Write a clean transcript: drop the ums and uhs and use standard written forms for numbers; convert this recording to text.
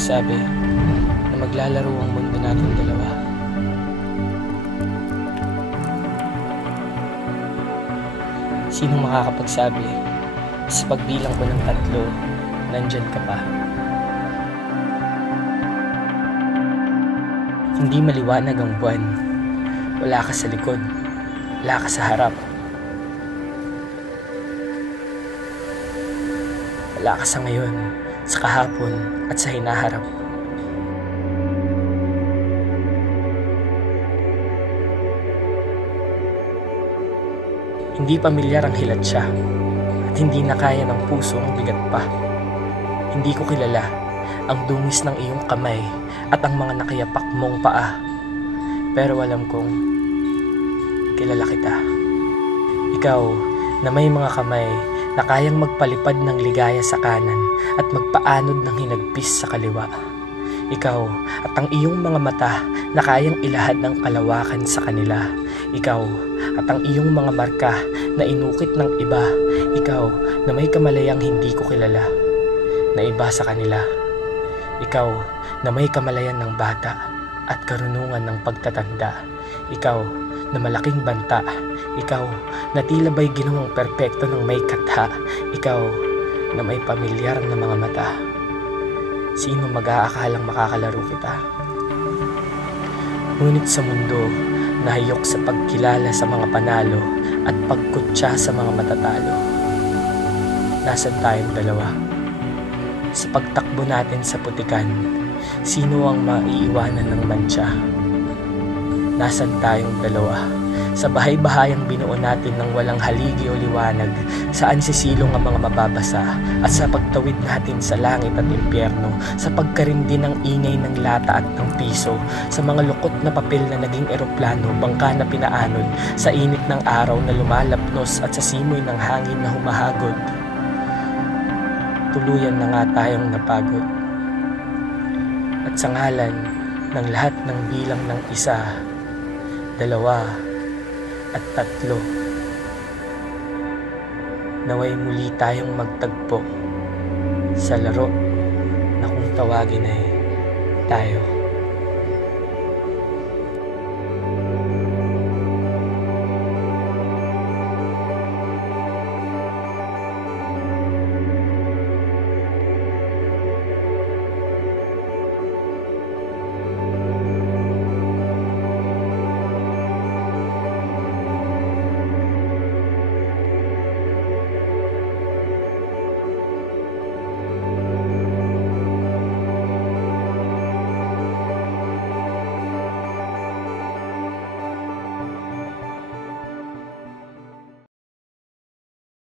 makakapagsabi na maglalaro ang mundo natin dalawa? Sino makakapagsabi sa pagbilang ko ng 3, nandyan ka pa? Hindi maliwanag ang buwan. Wala ka sa likod. Wala ka sa harap. Wala ka sa ngayon, sa kahapon, at sa hinaharap. Hindi pamilyar ang hilat siya, at hindi na kaya ng puso ang bigat pa. Hindi ko kilala ang dungis ng iyong kamay at ang mga nakayapak mong paa. Pero alam kong kilala kita. Ikaw na may mga kamay na kayang magpalipad ng ligaya sa kanan at magpaanod ng hinagpis sa kaliwa. Ikaw at ang iyong mga mata na kayang ilahad ng kalawakan sa kanila. Ikaw at ang iyong mga marka na inukit ng iba. Ikaw na may kamalayang hindi ko kilala, na iba sa kanila. Ikaw na may kamalayan ng bata at karunungan ng pagtatanda. Ikaw na malaking banta. Ikaw na tila ba'y ginawang perpekto ng may katha. Ikaw na may pamilyar na mga mata. Sino mag-aakalang makakalaro kita? Ngunit sa mundo na hayok sa pagkilala sa mga panalo at pagkutsa sa mga matatalo, nasan tayong dalawa? Sa pagtakbo natin sa putikan, sino ang maiiwanan ng mantsa? Nasan tayong dalawa? Sa bahay-bahayang binuo natin ng walang haligi o liwanag, saan sisilong ang mga mababasa, at sa pagtawid natin sa langit at impyerno, sa pagkarindi ng ingay ng lata at ng piso, sa mga lukot na papel na naging eroplano, bangka na pinaanod, sa init ng araw na lumalapnos at sa simoy ng hangin na humahagod. Tuluyan na nga tayong napagod. At sa ngalan ng lahat ng bilang ng 1, 2, at 3, naway muli tayong magtagpo sa laro na kung tawagin ay tayo.